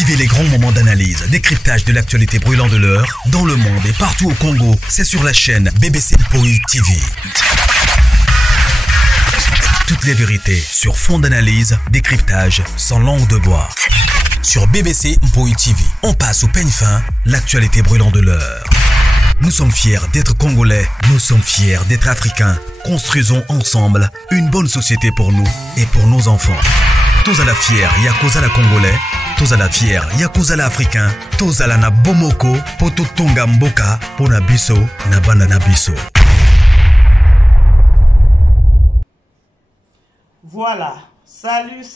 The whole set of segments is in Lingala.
Vivez les grands moments d'analyse, décryptage de l'actualité brûlante de l'heure, dans le monde et partout au Congo. C'est sur la chaîne BBC Mpoi TV. Toutes les vérités sur fond d'analyse, décryptage, sans langue de bois. Sur BBC Mpoi TV, on passe au peigne fin, l'actualité brûlante de l'heure. Nous sommes fiers d'être Congolais, nous sommes fiers d'être Africains. Construisons ensemble une bonne société pour nous et pour nos enfants. Tous à la fière, Yakozala Congolais. Tous à la fière, Yakozala Africain. Tous à la na Bomoko, Poto Tonga Mboka, Pona Biso, Nabanda Nabiso. Voilà. Salut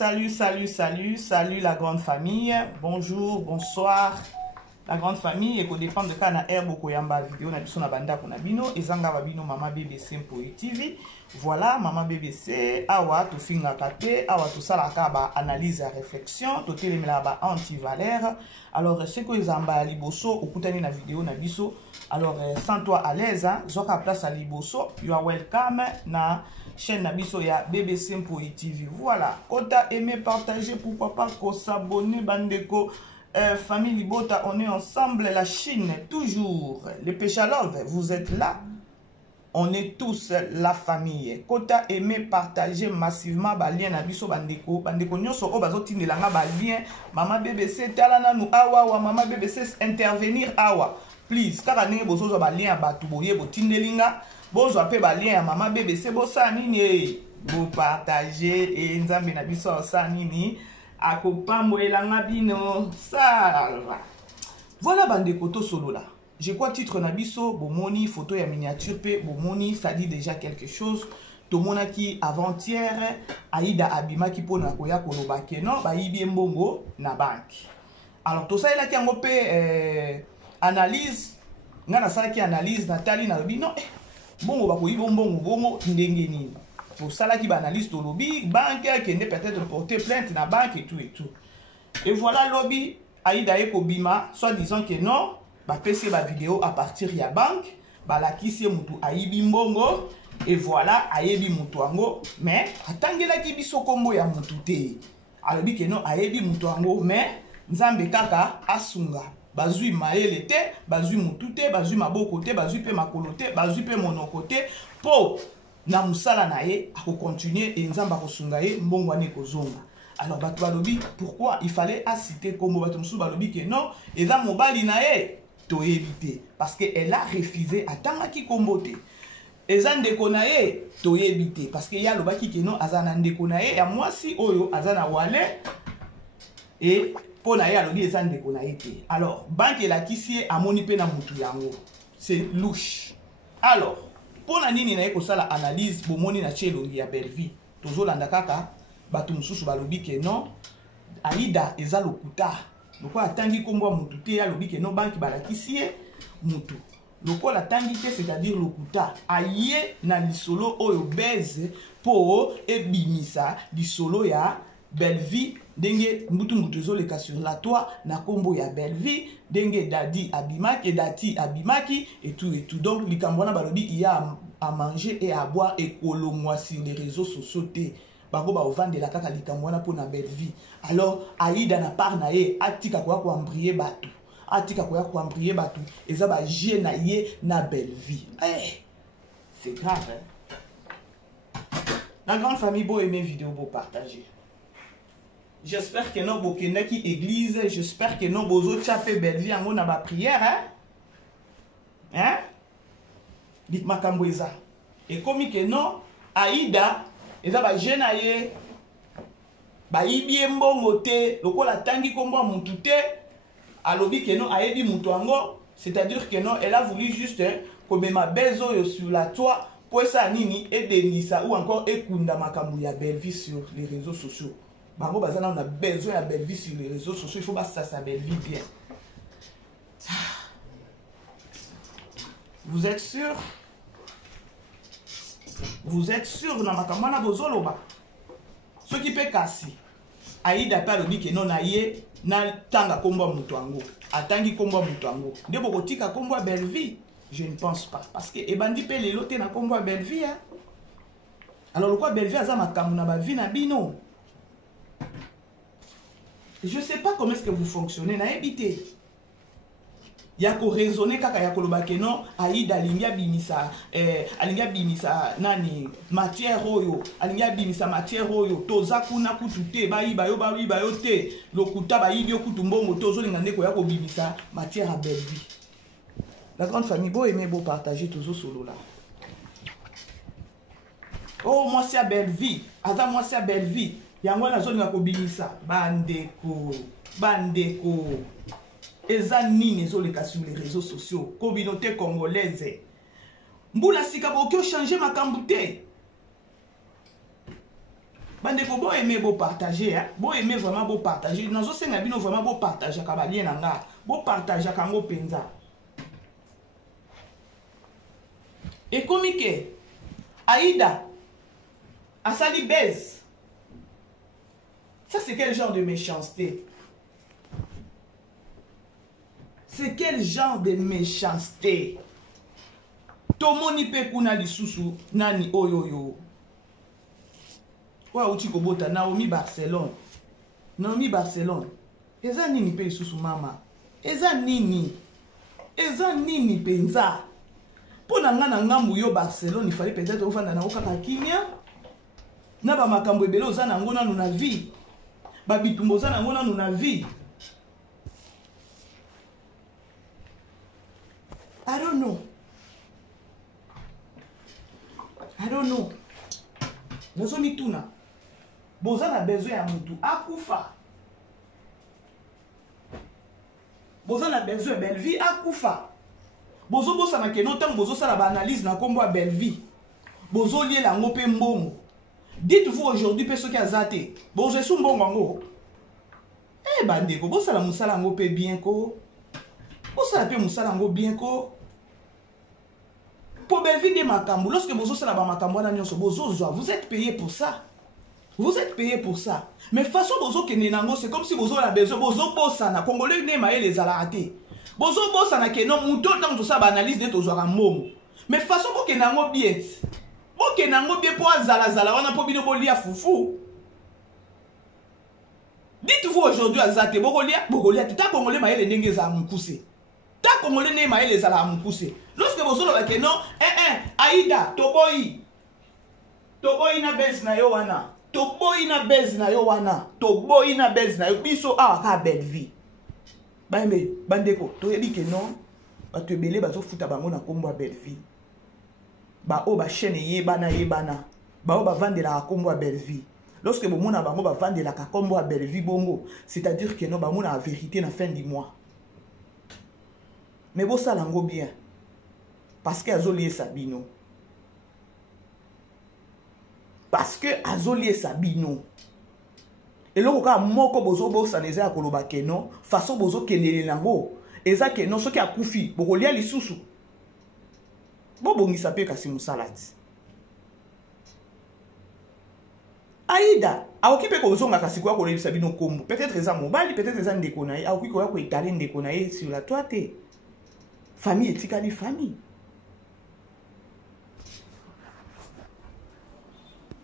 la grande famille. Bonjour, bonsoir. La grande famille et qu'on dépend de kana herbe koyamba vidéo na biso na banda ko na bino ezanga babino mama BBC Mpoi TV. Voilà mama BBC awa to finga kate awa to sala ka ba analyse à réflexion to telemela ba anti-valeur. Alors ce que ezamba liboso okutani na vidéo na biso. Alors sans toi à l'aise hein, zoka place à liboso, you are welcome na chaîne na biso ya BBC Mpoi TV. Voilà, kota aimer partager, pourquoi pas ko s'abonner bandeko. Famille Libota, on est ensemble, la Chine, toujours. Les Péchalov, vous êtes là. On est tous la famille. Kota aimer partager massivement balien abiso bandeko. Bandeko nyoso o bazoti nelanga balien. Mama BBC talana nu awa wa mama BBC intervenir awa. Please, kaka nenge bozo balien batu boye botindelinga. Bozo ape balien mama BBC bosa nini. Vous partagez et nzambe na biso sa nini. Voilà bandeko to solo là. Je crois titre nabiso bomoni photo ya miniature pe bomoni ça dit déjà quelque chose. Tomona ki avant-hier Aïda Abima ki pona koya koloba ke non ba yibi mbongo na banque. Alors to ça il a ki ngo pe analyse ngana ça ki analyse Nathalie na lobi non bongo ba ko yibo mbongo bongo ndenge nini. Pour ça là qui va analyse au lobby, banque qui n'est peut-être porter plainte na banque et tout et tout. Et voilà lobby Aïda Eko Bima, soit disant que non, bah PC ba vidéo à partir ya banque, bah la qui c'est mutu Aïbi Mbongo et voilà Aïbi Mutuango, mais atangela ki biso kombo ya mutu te. Alobi que non Aïbi Mutuango mais nzambe kaka asunga. Bazui maele te, bazui mutu te, bazui maboko te, bazui pe makolo te, bazui pe monoko te po na musala na ye a continuer et nzamba ko sunga ye mbongo ane ko zonga. Alors batu balobi pourquoi il fallait citer comme batu musu balobi que non eza mobali na ye to éviter parce que elle a refusé atanga ki kombote. Eza ndeko na ye to éviter parce que ya lobaki que non azana ndeko na ye ya mwasi oyo azana wale et pona ye alobi eza ndeko na ye te. Alors banque la kisie amoni pe na mutu yango. C'est louche. Alors pour la nini na ekosala analyse bomoni na chelo ya Belleville tozolanda kaka batu mususu balobi ke non Aïda eza lokuta loko atangi kombo mutu te ya lobi ke non banki balakisi ye mutu loko la tangi te c'est-à-dire lokuta aye na lisolo oyo beze po ebimisa lisolo ya Belleville denge mutu ezoleka sur la toit na kombo ya Belleville denge dadi abimaki dati abimaki et tout donc likambona balobi il y a à manger et à boire et kolomwa sur les réseaux sociaux te bango ba ovande la kaka likambona pour na Belleville. Alors Aïda na part na ye atika kwa ko embrier batu eza ba jie na ye na Belleville. C'est grave hein? La grande famille beau aimer vidéo beau partager. J'espère que non bokenda qui église, j'espère que non bozo chapé Belleville en na ba prière hein? Dites makambo eza. Et comme que non Aïda eza ba jeune aye ba yibi mbongo te lokola tangi kombo mutu te alobi que non ayebi mutu ango, c'est-à-dire que non elle a voulu juste comme ma bezo sur la toit pour ça nini et denisa ou encore ekunda makambo ya Belleville sur les réseaux sociaux. Bango bazana on a besoin de Belleville sur les réseaux sociaux, il faut pas ça Belleville bien. Vous êtes sûr? Vous êtes sûr na makamana bozoloba? Ce qui peut casser. Aïda pa lobi ke non aye na tanga kombo mutuango. Atangi kombo mutuango. Ndebo kotika kombo Belleville? Je ne pense pas parce que ebandi pe lelo te na kombo Belleville hein. Alors pourquoi Belleville aza makambo na ba vie na bino? Je ne sais pas comment est-ce que vous fonctionnez. Na habité. Yako raisonner kaka yako lobake non Aïda alingia bimisa alingia bimisa nani matière oyo alingia bimisa matière oyo toza kuna kutute bayiba yo te lokuta bayibi yo kutumbongo tozo linga ndeko yako bimisa matière à belle vie. La grande famille beau aimer beau partager toujours solo là. Oh moi c'est à belle vie. Attends moi c'est à belle vie. Yango na zone yako bimisa bandeko. Eza nini ezoleka sur les réseaux sociaux, communauté congolaise. Mbula sika bokyo changer makambo te. Bandeko bo aimer bo partager, hein? Bo aimer vraiment bo partager. Nazo senga bino vraiment bo partager ka ba lien nanga. Bo partager kango penza. Et comme que Aïda asali baise. Ça c'est quel genre de méchanceté? C'est quel genre de méchanceté? Tomoni pe kuna lisusu nani oyoyo. Wa uchi kobota Naomi Barcelone. Naomi Barcelone. Eza nini pe lisusu mama? Eza nini penza? Pona ngana ngambu yo Barcelone, il fallait peut-être ofanda na okaka kimia. Na ba makambo ebele ozana ngona nuna vie. Ba bitumbo ozana ngona nuna vie. I don't know. Nazo mituna. Boza na besoin ya mutu akufa. Boza na besoin belle vie akufa. Bozo bosa na keno tango bozo sala ba analyse na kombo ya belle vie. Bozo lié la ngope mbongo. Dites-vous aujourd'hui pe soki azate. Bozo esu mbongo ngo. Bandeko bosa la musala ngope bien ko. Bosa la pe musala ngo bien ko. Pour belle vie de makambo, lorsque vous avez la makambo na nyonso vous êtes payé pour ça. Vous êtes payé pour ça. Mais façon bozo ke nenango, c'est comme si vous avez besoin bozo bossa na congolais ne maé les alaraté. Bozo bossa na ke non muto tant tout ça ba analyse de tozo ramom. Mais façon bo ke nango biet. Bo ke nango biet pour zala wana po bino bolia foufou. Dites-vous aujourd'hui azate bogolia tata congolais maé les ndenge za mukuse. Ta congolais ne maé les ala mukuse. Lorsque vous avez non, Aïda, Toboy na bez na yo wana. Toboy na bez na yo biso ka belle vie. Bandeko, to yebi ke non, ba te belé bazo futa bango na kombo belle vie. Ba o ba chaîne yebana. Ba o ba vandela kombo belle vie. Lorsque vous mona bango ba vandela ka kombo belle vie bongo, c'est-à-dire que non ba mona la vérité na fin du mois. Mais vous ça lango bien. Parce que azolié Sabino. Et là, quand moko bozo bosa neza koloba keno, façon bozo kenele lango, eza keno soki akufi, bokolia lisusu. Bobongisa pe kasi musalati. Aïda, aoki pe kozonga kasi kwa kolela Sabino kombo. Peut-être eza mobali, peut-être eza ndeko na ye, aoki ko ya ko étaler ndeko na ye sur la toite. Famille etikali famille.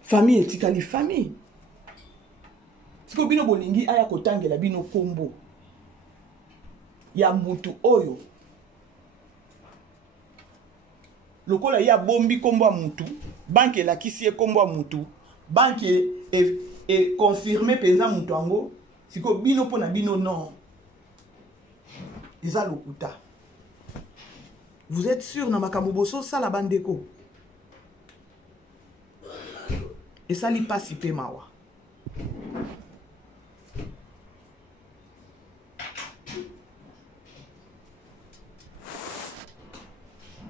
Famille etikali famille. Siko bino bolingi aya kotangela bino kombo ya mutu oyo. Lokola ya bombi kombo ya mutu, banque la kisi kombo ya mutu, banque est confirmé penza mutu ango, siko bino pona bino non. Isa lokuta. Vous êtes sûr na makambo boso ça la bandeko? Et ça li passe pe mawa.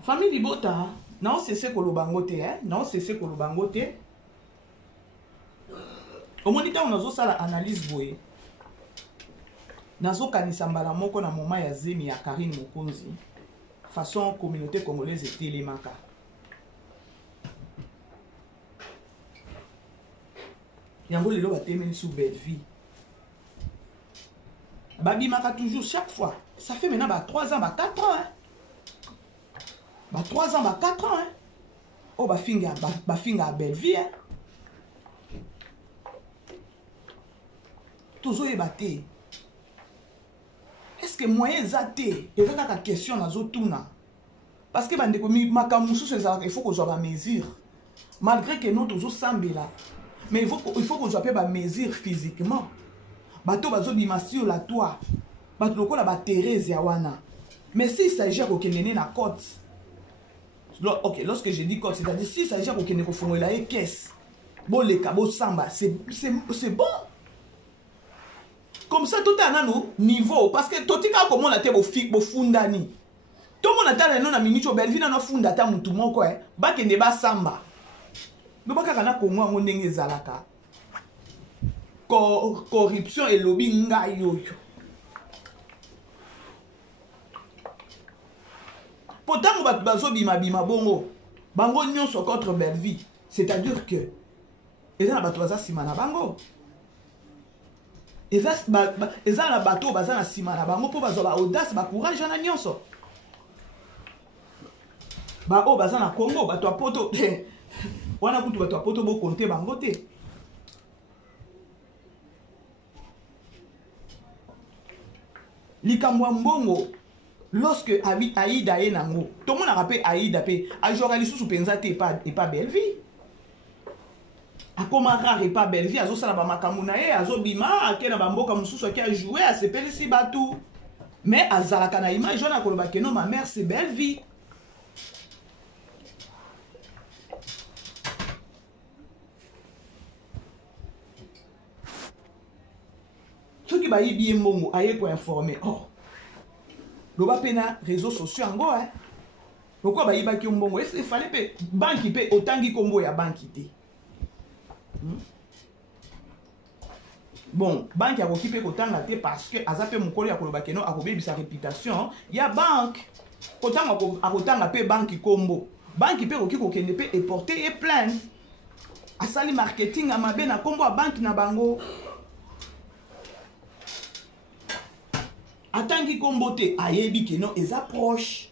Famille Libota, non c'est kolobangote, hein? Non c'est kolobangote. Au moniteur on a ça analyse boye. Nazo kanisa mbala moko na moma ya zemi ya Karine Mokonzi. Façon communauté congolaise et télémaka. Yango lelo batemeli sous belle vie. Babi maka toujours chaque fois. Ça fait maintenant 3 ans, 4 ans. Hein. 3 ans, 4 ans. Hein. Oh, finga belle vie. Hein. Toujours y baté. puisque moyen ezate ezaka ka question nazotuna parce que bandeko makambo mosusu ezalaka il faut kozwa ba mesure malgré que nous tozo sambela mais il faut kozwa pe ba mesure physiquement bato bazobima sur la toit bato lokola ba Thérèse ya wana mais si ça s'agit kokende na côte ok lorsque je dis côte c'est-à-dire si ça s'agit kokende ko fongola e caisse bon les cabos samba c'est bon comme ça tout à nos niveau parce que tout tika comme on a été bo fundani tout le monde a non na minute Belleville na funda ta mutu moko ba kende ba samba do ba kaka na Congo ngo ndenge ezalaka corruption et lobby ngayo pourtant ba bazo bima bongo bango nyonso contre Belleville c'est-à-dire que eza na bato baza sima na bango eza na bato baza na sima na bango po bazo ba audace ba courage na nyonso ba o baza na Congo bato apoto wana kutu bato apoto bo compter bango te likamwa mbongo lorsque Aïda est nango tout le monde a rappelé Aïda pe a journaliste sous penza te pas Belleville a comment rare pas Belleville azo sala ba makambo na ye azo bima akena ba mboka mususu aki a jouer a sepeli si batou mais azalaka na image wana koloba que non ma mère c'est Belleville ceux qui ba yi bien mbongo aye ko informer oh loba pena réseaux sociaux ngo pourquoi ba yi ba ki mbongo il fallait pe banque pe otangi kombo ya banque té bon banque a occupé kotanga te parce que azape mukolo ya koloba keno akobebi sa réputation ya banque kotanga akotanga pe banque kombo banque pe okiko kende pe et porter et plainte asali marketing amabe na kombo a banque na bango atangi kombo te ayebi keno eza proche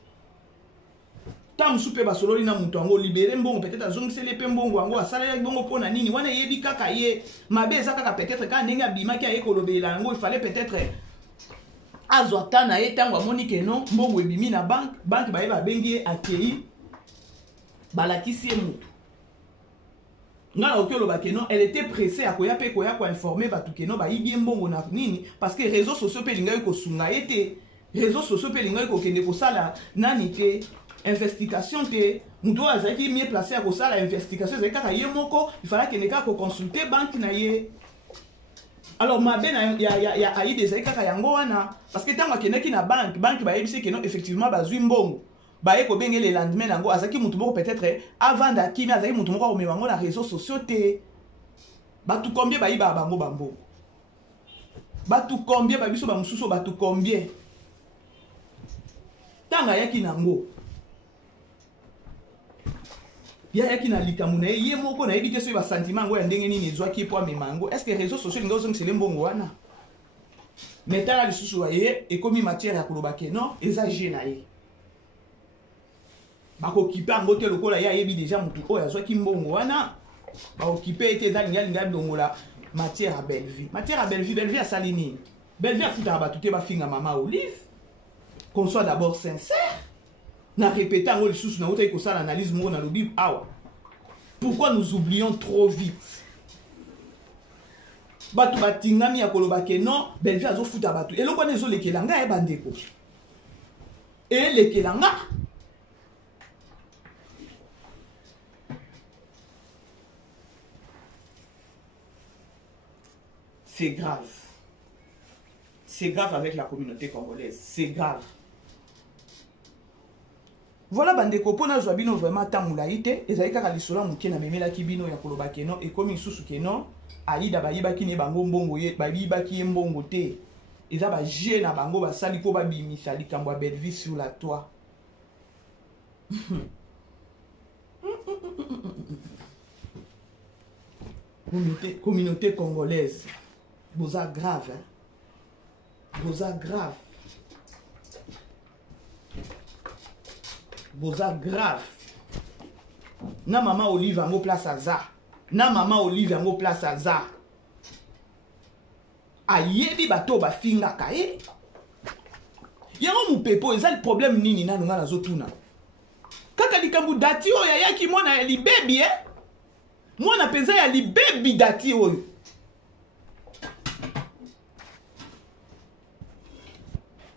tant soupe basololi na mutu ango libérer mbongo peut-être azongisele pe mbongo ango asala bongo pona nini wana yebi kaka ye mabe eza kaka peut-être quand ndenge abima ki aye kolobela ango il fallait peut-être azwata na ye tango amoni ke non mbongo ebimi na banque baye babengi akei balakisi mutu ngana okoloba ke non elle était pressée akoya pe koya ko informer batu ke non bayibi mbongo na nini parce que réseaux sociaux pe linga ko sunga ete réseaux sociaux pe linga ko kende ko sala nani ke investigation te mutu azaki mieux placé à kosala investigation ezaki kaka ye moko il fallait kende kaka consulter banque na ye alors mabe na ya Aïda ezaki kaka yango wana parce que tango akendaki na banque bayebisi ke non effectivement bazwi mbongo baye ko benge le lendemain nango azaki mutu moko peut-être avant d'akimi azaki mutu moko komema ngo na réseaux sociaux te batu combien bayiba bango bambo batu combien babiso ba mususu batu combien tanga yaki nango yaki na likamu na ye moko na yebi te so ba sentiment ngo ya ndenge nini ezwaki po amemango est-ce que réseaux sociaux ngo zongisele mbongo wana metala lisusu ye ekomi matière ya koloba ke non eza je na ye bakokipe yango te lokola ye ayebi déjà mutu oyo azwaki mbongo wana bakokipe ete eza linga longola matière à Belleville asali nini Belleville afutaka bato te bafinga mama Olive qu'on soit d'abord sincère na répéter ngo lisusu na otaki kosala analyse moko na lobi awa pourquoi nous oublions trop vite bato batingami ya koloba ke non Belleville azofuta bato eloko wana ezolekela nga ye bandeko elekela nga c'est grave. C'est grave avec la communauté congolaise. C'est grave. Voilà bandeko pona zwa bino vraiment tamulaite ezali kaka lisola muke na memela ki bino ya koloba keno et comme isusu keno Aïda bayiba ki ne bango mbongo ye bayiba ki mbongo te eza ba je na bango basali ko babimisa likambo ya Belleville sur la toit. Communauté congolaise. Boza grave, hein? Boza grave. Boza grave. Na maman Olive en place à ça. Na maman Olive en place à ça. Ayebi bato ba finga kae. yango mupepo eza le problème nini nanu nga nazotuna kaka likambu dati oyo yayaki mwana ya libebi mwana penza ya libebi dati oyo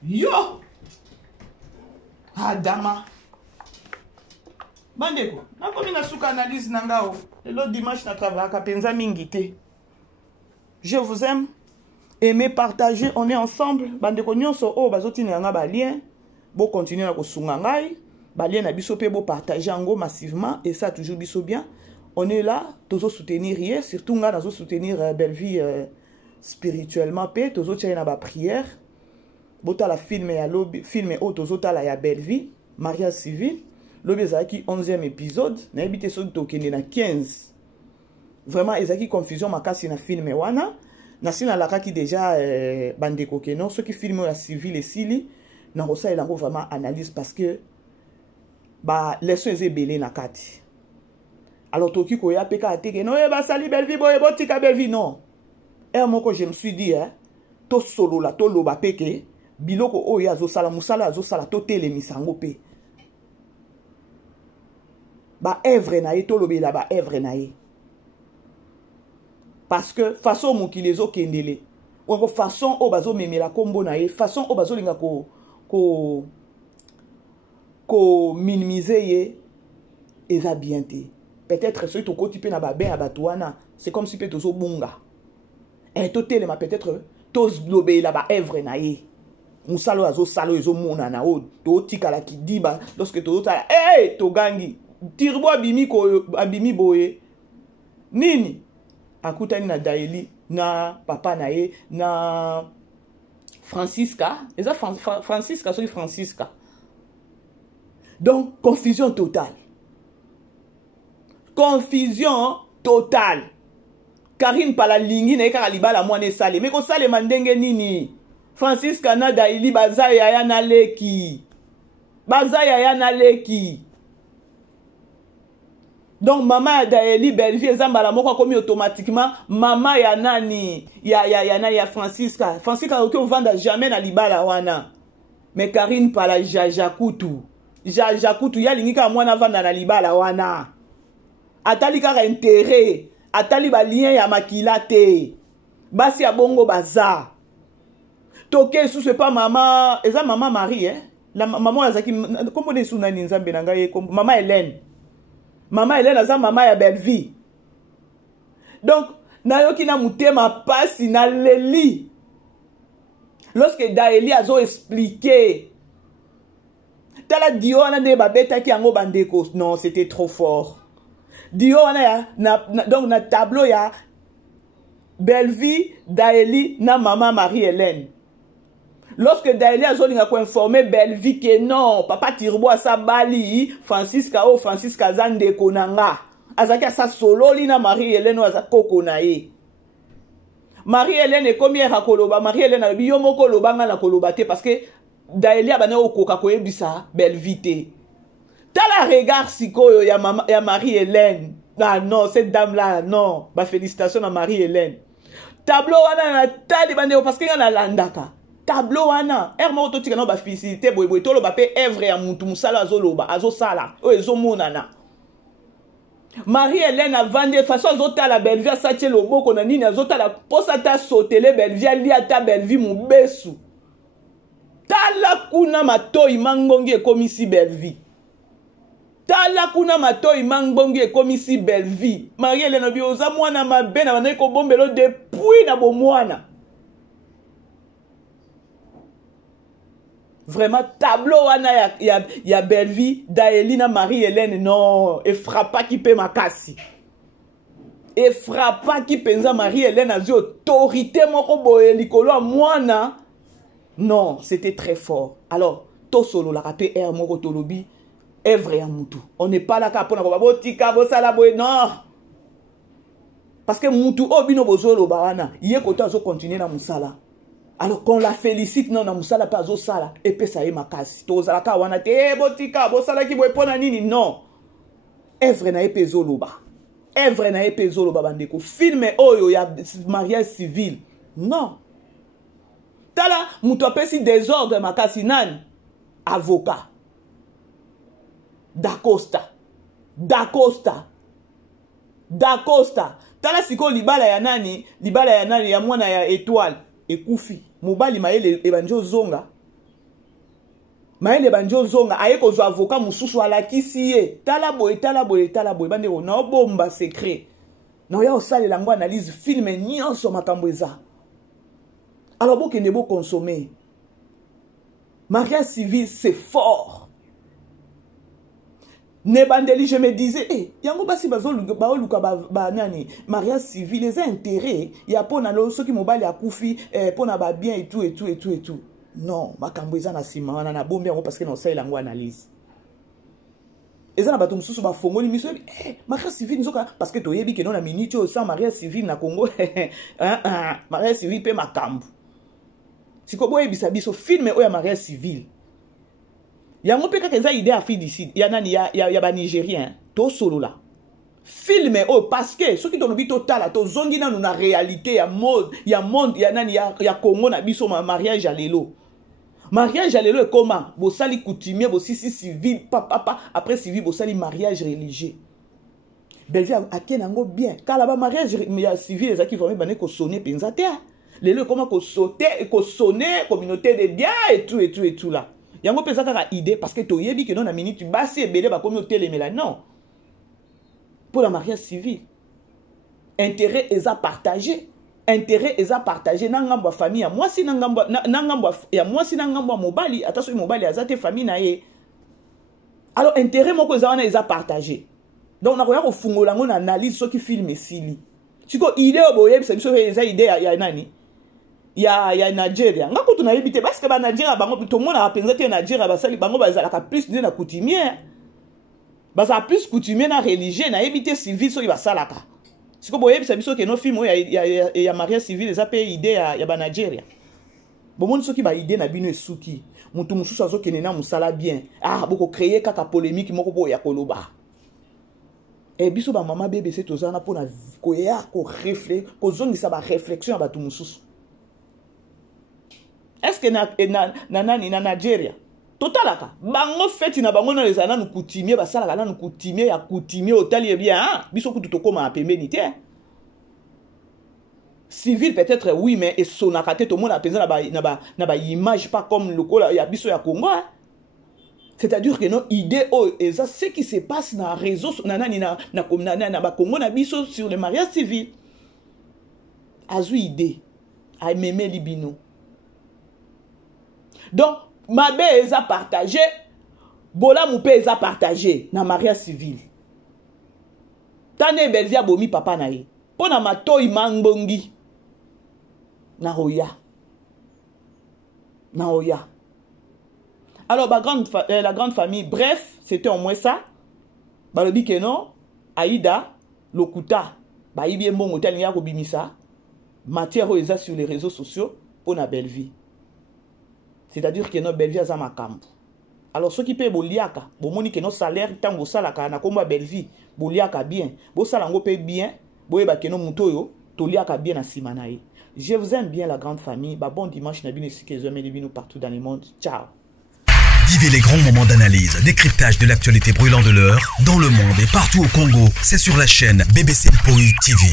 yo adama bandeko nakomi na suka analyse na ngao lelo dimanche na travaillaka penza mingi te. Je vous aime, aimez, partagez, on est ensemble. Bandeko nyonso o bazoti nga ba lien, bo continuer na kosunga ngai, ba lien na biso pe bo partager ngo massivement et ça toujours biso bien. On est là, tozo soutenir hier, surtout nga nazo soutenir belle vie spirituellement pe, tozo tia na ba prière. Bota la film ya lobby, film o tozo ta la ya belle vie, mariage civil. Lobby ezaki 11e épisode, na ebité so tokende na 15. Vraiment ezaki confusion makasi na film wana. Nasina lakaki déjà bandeko keno ceux qui filment la civil et sili na rosa elango vraiment analyse parce que ba leçon ezebele na kati. Alors toki ko ya peka ateke no ba sali belle vie boye botika belle vie non. Et moi je me suis dit to solo la to loba peke biloko oyo azo sala musala azo sala to tele misango pe. Ba œuvre na ye to lobela ba œuvre na ye. Parce que façon mokili ezo kendele ou façon o bazo memela kombo na ye façon o bazo linga ko minimiser ye eza bien te peut-être ce to koti pe na ba ben abatuana c'est comme si pe tozo bunga et to telema peut-être tos lobela ba œuvre na ye musalo azo salo ezo mona na o to tikala kidiba lorsque to tala to gangi tirbo abimi boye nini akutani na Daeli na papa na ye na Francisca eza Francisca so Francisca donc confusion totale Karine pala lingi na ekaka libala mwana esale mais ko sale mandenge nini Francisca na Daeli bazaya ya na leki donc maman ya Daeli belle vie ezambala moko komi automatiquement maman ya nani ya Francisca aucun vendre jamais na libala wana mais Karine pala jajakutu ya lingika mwana vanda na libala wana atali kaka intérêt atali ba lien ya makila te basi ya bongo baza toke sous c'est pas maman eza maman Marie la maman azaki kombo de sunani nzambe na ngai maman Hélène aza maman ya belle vie. Donc, nayoki na mutema pasi na leli. Lorsque Daeli azo expliqué. Tala dio wana de babeta ki yango bandeko. Non, c'était trop fort. Dio wana donc na tableau ya belle vie Daeli na maman Marie-Hélène. Lorsque Daeli a zoli nga ko informer belle vie que non, papa Tirbo a sa bali, Francisca zande konanga. Azaki a sa solo li na Marie-Hélène o aza koko na ye. Marie-Hélène est comme hier koloba, Marie-Hélène a biyo moko loba nga na koloba te parce que Daeli a bana o koka ko yebisa belle vie te. Tala regard sikoyo ya Marie-Hélène. Ah non, cette dame là non, ba félicitations à Marie-Hélène. Tableau wana na tali bande parce que nga na landaka. Tableau wana ermo to tika no ba félicité boy to lo ba pe œuvre ya mutu musala azoloba azosala o ezomonana Marie-Hélène a vendu façon azota la belle vie asache loboko na nini azota la posa ta sotele belle vie ali ata belle vie mubesu tala kuna matoi mangongi ekomisi belle vie tala kuna matoi mangongi ekomisi belle vie Marie-Hélène bi oza mwana mabe na bana ko bombelo depuis na bomwana. Vraiment, tableau wana ya belle vie Daeli na Marie-Hélène, non, et frappa qui peut ma cassi. Et frappa qui pensa Marie-Hélène a dit autorité moko boye likolo mwana. Non, c'était très fort. Alors, to solo la rapé er moko tolobi, est vrai mutu. On n'est pas là pour na botika bosala boye non. Parce que mutu obino bozolo bawana, yé koto azo continuer na musala. Alors qu'on la félicite non na musala pa zo sala et pe sa ye makasi to zala ka wana te botika bo sala ki boy pona nini non evre na epezo loba bandeko filme oyo ya mariage civil non Tala, muto apesi désordre makasi nani. Avocat. Dacosta. Tala siko libala ya nani ya mwana ya étoile. Ekufi. Mobali maele ebanjo zonga. Aye kozwa avocat mususu alakisi ye. Tala boye. Bande na bomba secret. Na ya osale lango analyse film nyonso makambo eza. Alors bo kende bo consommer. Mariage civil c'est fort. Nebandeli je me disais yango basi bazoluka ba nani mariage civil les intérêts ya pona lo soki mobali akufi pona ba bien et tout. Non, makambo eza na sima wana na bombe yango parce que non ça lango analyse. Eza na bato mususu ba fongoli miso mariage civil nzoka parce que toyebi ke non na minute au sans mariage civil na Congo mariage civil pe makambo. Siko boye bisabiso film oya mariage civil. Yango pe kaka eza idée afi d'ici. Ya nani ya ba Nigérien to solo la. Film o parce que ceux qui t'ont dit total to zongi na na réalité ya monde ya nani ya Congo na biso mariage à lelo. Mariage à lelo comment? Bo sali coutumier bo si civil papa après civil bo sali mariage religieux. Belvi a kenango bien. Kala ba mariage civil ezaki vraiment bané ko sonner penza te. Lelo comment ko sauter ko sonner communauté de bien et tout là. Yango pesa kaka idée parce que toyebi que non na minute basi ebele ba communauté lemela non. Pour la mariage civil. Intérêt est à partager. Nangamba famille. Moi si nangamba ya moi si nangamba mobali. Attention mobali azate famille na ye. Alors intérêt moko zawana est à partager. Donc na koya ko fungola ngo na analyse ce qui filme sili. Siko idée oboye bisa biso eza idée ya nani? Ya Nigeria. Ngako tunayebite parce que ba Nigeria bango to mona apenza te Nigeria basali bango bazalaka plus na coutumier. Baza plus coutumier na religieux na ebité civil so ibasalaka. Siko boye bisa biso ke no film ya mariage civil eza pe idée ya ba Nigeria. Bomoni soki ba idée na bino esuki. Mutu mususu azokene na musala bien. Boko créer kaka polémique moko bo ya koloba. Biso ba mama bébé c'est tozana pona koya ko réfléchir, ko zongisa ba réflexion ba tu mususu. Est-ce que na Nigeria totalaka bango feti na bango na lezana nu coutumier basalaka na nu coutumier ya coutumier otali bien biso kutu tokoma pembeni te. Civil peut-être oui mais et sonaka te to mona penza na ba image pas comme le kola ya biso ya Congo. C'est-à-dire que non idée et ça ce qui se passe na réseau na ba Congo na biso sur le mariage civil. Azu idée a mémé libino. Donc ma bé est à partager, bola moupe est à partager na mariage civil. Tane belvia bomi papa na ye. Pona matoi mangbongi. Na hoya. Alors la grande famille, bref, c'était au moins ça. Balobi que non, Aïda, Lokuta, ba ibie mbongo tani ya ko bimisa. Matière eza sur les réseaux sociaux pour na belle vie. C'est-à-dire que nos belle vie a ma camp. Alors ceux qui paient boliaka, bomoni que nos salaire tango salaka na komba belle vie, boliaka bien. Bo salango paye bien, boyeba que no mutoyo, toliaka bien na simanae. Je vous aime bien la grande famille. Bon dimanche na bino sike zomé bino partout dans le monde. Ciao. Vivez les grands moments d'analyse, décryptage de l'actualité brûlante de l'heure, dans le monde et partout au Congo. C'est sur la chaîne BBC Mpoï TV.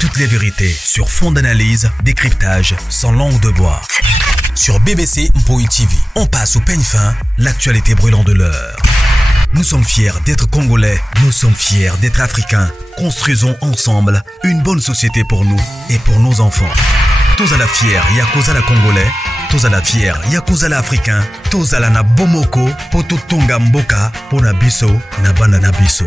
Toutes les vérités sur fond d'analyse, décryptage sans langue de bois. Sur BBC Mpoï TV, on passe au peigne fin l'actualité brûlante de l'heure. Nous sommes fiers d'être Congolais, nous sommes fiers d'être Africains. Construisons ensemble une bonne société pour nous et pour nos enfants. Tous à la fière, Yakoza la Congolais. Tous à la fière, Yakoza la Africain. Tous à la na Bomoko, Poto Tonga Mboka, Pona Biso, na Banana Biso.